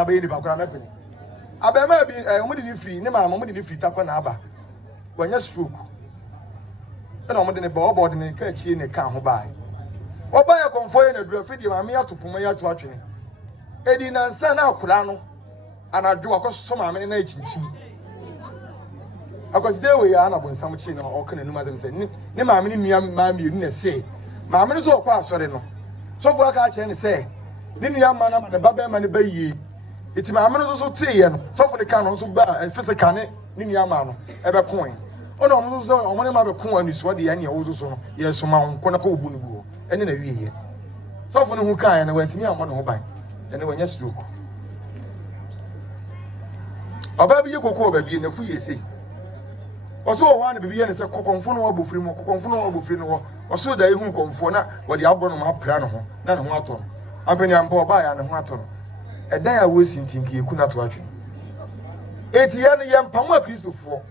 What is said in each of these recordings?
abayi ni bakura mepene abema bi omo de ni free ne ma omo de ni free takwa na aba wanya stroke na omo de ne ba obo de ne ka chi ne ka ho bai oba ya konfo ye na dura fidi ma me atopoma ya to atwene edi na nsa na akura no anadwo akoso ma me na echinchim akwasi de we ya na bonsam chi na o kana numa zem se ne ma me ni nua ma me ni na se ma me so okwa asore no so fu aka che ne se ni nua ma na ma ne baba ma ne bayi iti ma me so tie ye no so fu ne ka no so ba physical ne ni nua ma no e be kon ono omo so omo ne ma be kon ani so de ya ne wo so no ye so ma won ko na ko obu ne bu ene na wie ye so fu ne hu kan na wantimi ammo ne ho ban ene wanya stroke oba bi ye kokko ba bi na fu ye sei oso o wa na bibi ye ne se kokonfo no Abofrem mo kokonfo no Abofrem no oso da ehu konfo na wode abo no ma pra no ho na ne ho ato ampani ampa oba ya ne ho ato no edan ya wo sintinki eku na to atwe eti ya ne ye mpamu Kristofo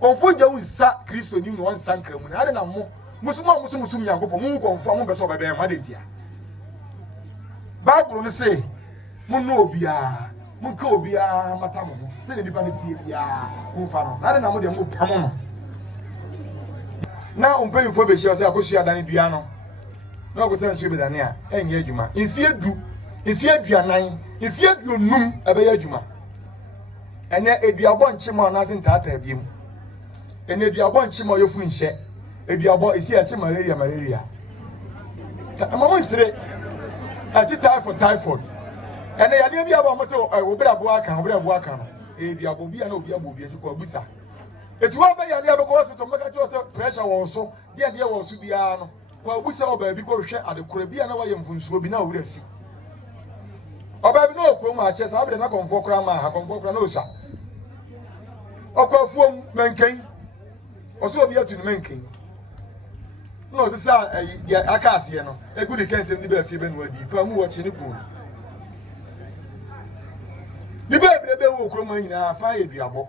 konfo ja unsa Kristo ni no onsa nka mu na ade na mo musum Yankopɔ mu konfo mo be so ba be ma de ntia Bible no say mu no obia mu ka obia mata mo se ne dipa ne tie bia mu fa no na de na mo de mo pam no na umpanyimfo be hia se akosua dan dua no na ogo se nsu be dan a enye adwuma ifie aduanan ifie aduonum ebe ya adwuma ene eduabo nchima na se ntata biem ene eduabo nchima yofu nhye eduabo esi achi malaria mama sire achi typhoid ene ya ne bia ba mo se obrabo aka no eduabo bia na obiabo bia ko abusa etu wa ba ya ne abeko hospital meka cho se pressure wo so dia wo so bia no ko abusa oba bi ko hwe adekora bia na wa ye mfunsuo bi na owura fi oba bi na okrom a che sa abde na konfo kra ma ha konfo kra na osa okwafuom menken oso obi atu menken no se sa aka ase no egu ni kentem ni ba fi be no adi pa mu wo che ni gun ni ba brebe wo okrom anyina afa ye duabo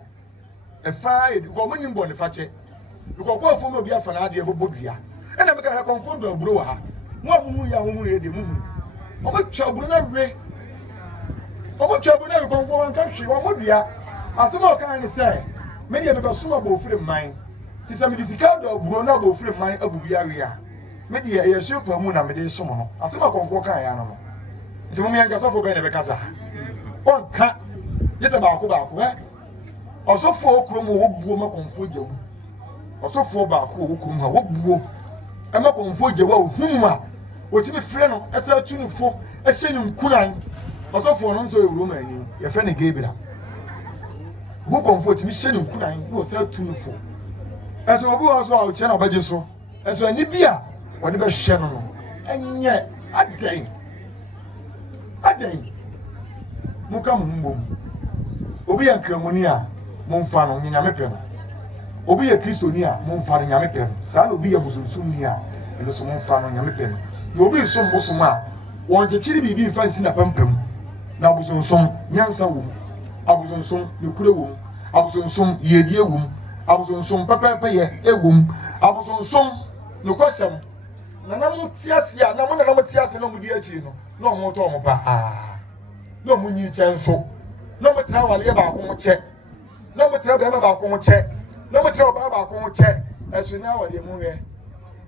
efa ye ko mani mbo ne fa che ko ko afom obi afa na ade bobodua e na meka konfo do aburo wa ha mo amu ya wo mu ye de mu o ma twa aburo na we o ma twa aburo na konfo wan ka hwe wo modua asema o kan ni say me de be soma Abofrem man ti se me di sika do aburo na Abofrem man abubi awe a me de ye hye pa mu na me de somo no asema konfo kan ya no nti mo me yanka sofo be ne be kasa on ka yesa ba ko osofo okrom wo buo ma konfo jewu osofo ba ko wo okrom ha wo buo e ma konfo jewu ohum a otimi frɛ no esa tunufo ehye ni nkunan osofo no nso ewuro mani ye fe ne gebira wo konfo otimi hye ni nkunan no esa tunufo eso obi wo so a o che na obaje so eso ani bia wo de be hye no no enye aden muka mumbom obi ya nkramoni a momfa no nyame pɛ no obi ya kristoni a momfa no nyame pɛ no saa na obi ya musunsumni a eno so momfa no nyame pɛ no na obi so musom a won kyekiri bibi mfa nsi na pampam na abusonsom nyansa wom abusonsom nekure wom abusonsom yedie wom abusonsom pepepe ye ewom abusonsom nokosem na namu tiasia na mo na namu tiasia no mudi achi no na mo to mo pa no munyi chenso no mo tra wale ba ko mo che no mo tra ba ba ko mo che no mo tra ba ko mo che esu na wale mu we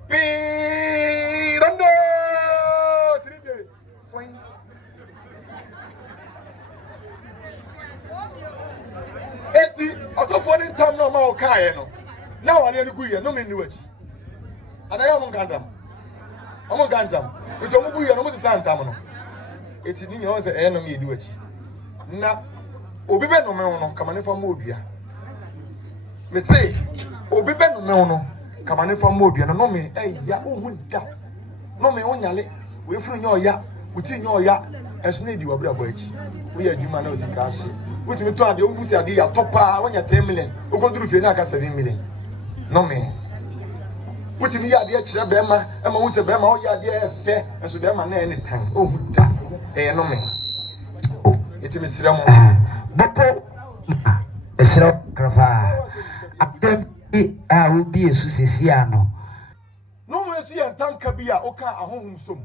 pi rondo tribe foi eti osofo ni tam no ma o kae no na wale ni guye no me ni wachi anayo mo gandam omo gandam ito mo guye no mo santam no eti ni nyina se no me edi wachi na obi be no me no kama ne fa mo odua me say obi be no me no kama ne fa mo odua no me ya ohun da no me onyale we furu nya oya uti nya oya esu na edi wa bra bo achi we ya adwuma na osika ase uti me to ade ogu si ade ya topa wonya 10 million okoduru fie na aka 7 million no me uti ni ya ade kire be ma e ma wo se be ma o ya ade efe esu be ma na ene tan ohun da no me eti me sira mo bopo esira krafa atem a obi esu sesia no no mo esu ya tanka bia oka ahonhum som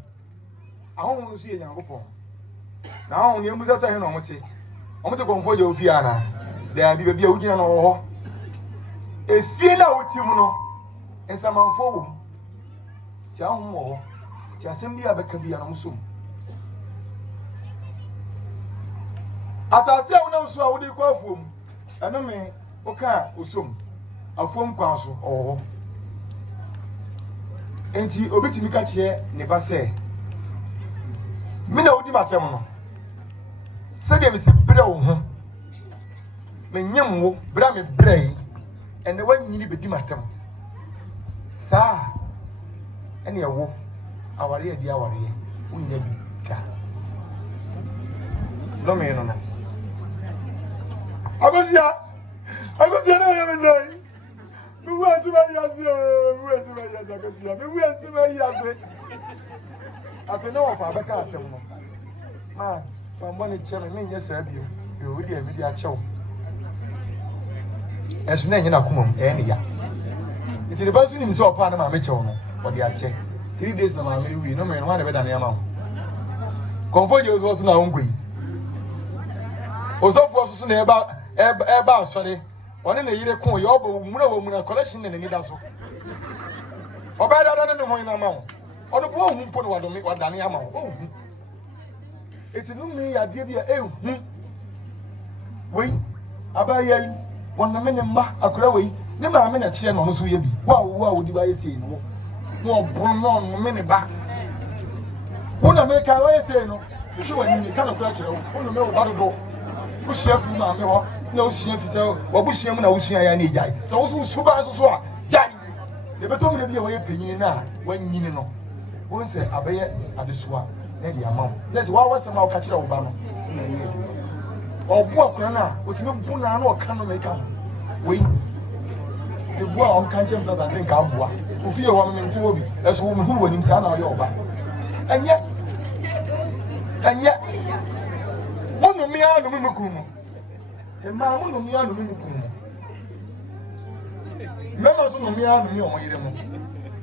ahonhum so ye Yankopɔn na on ye musa sa he no mote omote konfo je ofi ana da bi bia ugina no ho efie na oti mu no ensamanfo wo ti ahom wo ti asem bia beka bia no musom asase a wona so a wodi kwa afuom eno me oka osom afuom kwa so oho enti obetimi ka kire ne ba se me na wodi matem no se de me se bre wo ho me nyem wo bra me brai ene wanyini bedi matem sa ene wo aware adi aware unya bi ka no me no agosia na yemezai mi wa ti ba yasi agosia mi wa ti ba yasi afi no fa beka asem no ma fa mbone cheme me nya sa bio yo wodi e mi dia chew esu na nyina komam ne ya iti de ba su ni so opa na ma me chew no odi a che 3 days na ma me wi no me no wa de be da na ya ma ho konfo je so na ongui osofo so na eba asore one na yire kon ye obo muna collection na ni da so oba da ne ho ina ma ho ono bo hu mpo no wadane ama ho ohu eti no mi ya de bia ehu wei abaya yi wonna me ne ma akura wei ne ma me na kire no so ye bi wa wodi ba yesi no no bro no me ne ba wona me ka wa yesi no so wani ni kana kura kire wo ono me wo ba do usia fu ma me ho na usia fi se wo busia mu na usia ya ni jai so wo su ba so a jai de beto mu bia wo ye panyini na wanyini no won se abaye adesoa na dia ma let's wa wasema wo ka kire wo ba no na ni edu obu akura na otime bu na na o ka no me ka we de bu a on kan chem sa Asante nka bua ofi ye wo me nti wo bi eso wo me hu wani sa na o ye oba enye mono mi anu mi mukunu e ma mono mi anu mi mukunu mema so no mi anu mi omo yire mo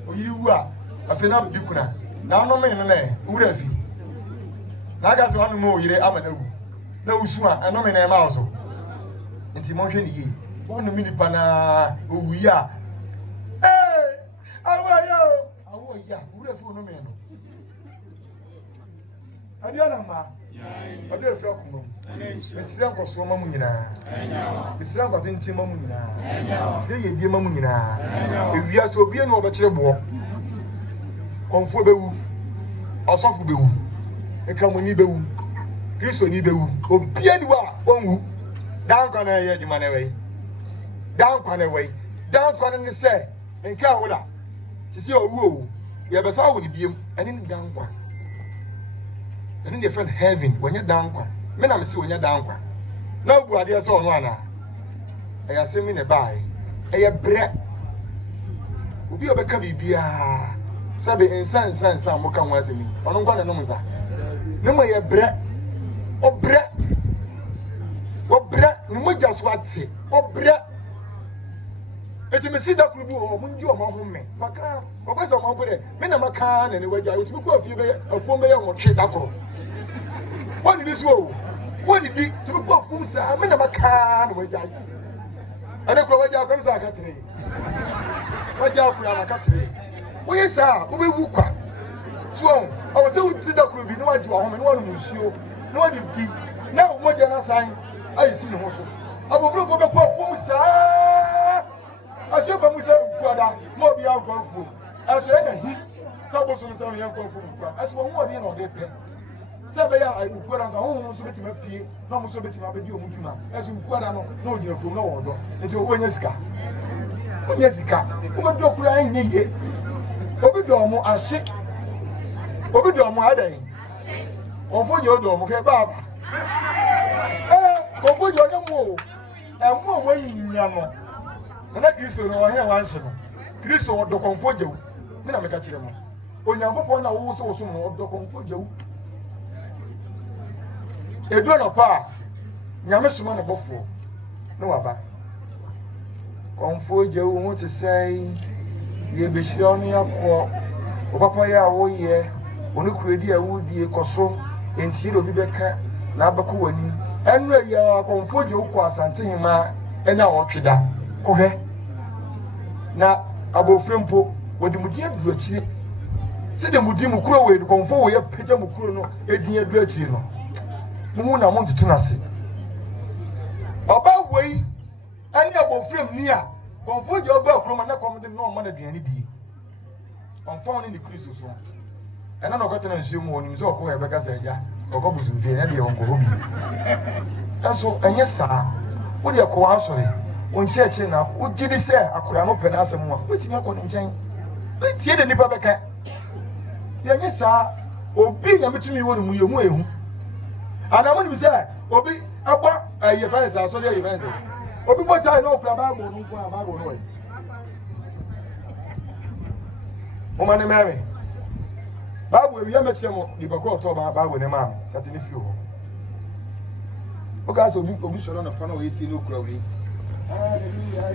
oyiri wu a afena bikuna na no me no na wura fi na ga so anu mo yire amana wu na usu a no me na ma so nti mo hwe ni yi wono mi nipa na owu ya awo ya wura fi no me no adiana ma ode fira kuma mesira nkoso ma mu nyina mesira nkwato nti ma mu nyina fie ye die ma mu nyina ewia so obie no obekire bo konfo bewu osofo bewu ekramoni bewu kristo ni bewu obie ni wa onwu dan kwa na ye jima na we dan kwa na ni se nka wola sisi owu ye besa wo ni biem eni ni dan kwa and the friend heaven when you're down kwa me na me see when you're down kwa na obu ade so ono ana e ya se me ne bai e ya bre obi obeka bibia sabe ensan mo kan wase mi ono nkwa ne no mza ne mo ye bre obre ni mo jaso ate obre eti me see da kurubu o mo nji o mo ho me maka obesa mo bo de me na maka na ne waja oti ku afie be afuom be ye mo twe da koro what did this wo what did it to go from sa me na maka na waja ane ko waja ko msa ka tre waja ko na ka tre wo yesa wo be wu kwa so o wo se wo ti da kuro bi na waji wa ho me na wo musuo na wo di na wo moja na san ai si ne ho so Abofrem fo be ko from sa ashe ba musa kwada mo bi an konfu ashe na hi sabo so so yan konfu kwa ashe wo ho de na o de pe sebe ya ai kwada sa ho so betima pie na mo so betima be di o muduma ashe kwada no na o jina fom na wo do enti o nya sika o do kura anye ye obi do mo ashe obi do mo adan onfo je do mo fe baba konfo je o mo mo wo yin no na Kristo no he wanse no Kristo wo do konfo jewu me na meka kire mo onyankopon na wo so no do konfo jewu eduro no pa nyame soma no bofo no waba konfo jewu ho te sei ye behiro no yakọ o papa ya wo ye onu kuredi a wo die koso enti do bi beka na abako wani enra ya konfoje ukọ Asante hima ena otweda kohwe na Abofrem po wodi mudi aduru akire se de mudi mu kuro we konfo we pagya mu kuro no edin aduru akire no mu na mo ntutu na se oba wei ani Abofrem ni a konfoje oba kuro ma na komde no ma na duane die konfo ni Kristo so ena no kwete na nsuo mu oni so okọ ebe ka se ja okọ busumfie na de onko hobi enso enye saa wo de ko asore oncheche na ugidi se akura no pena asem a wetimi akọ nchen wetie de nipa beka yenye saa obi nya metumi wo mu yemu ehu ana mo ni se obi agba aye fa se asore aye fa se obi botai no okura ba mo no kwa ba go no o mane meme babu ewi ameche mo di bakọ to ba go ne ma kati ni fi o o ga so obi soro na fa na o yesi no kura wi hallelujah.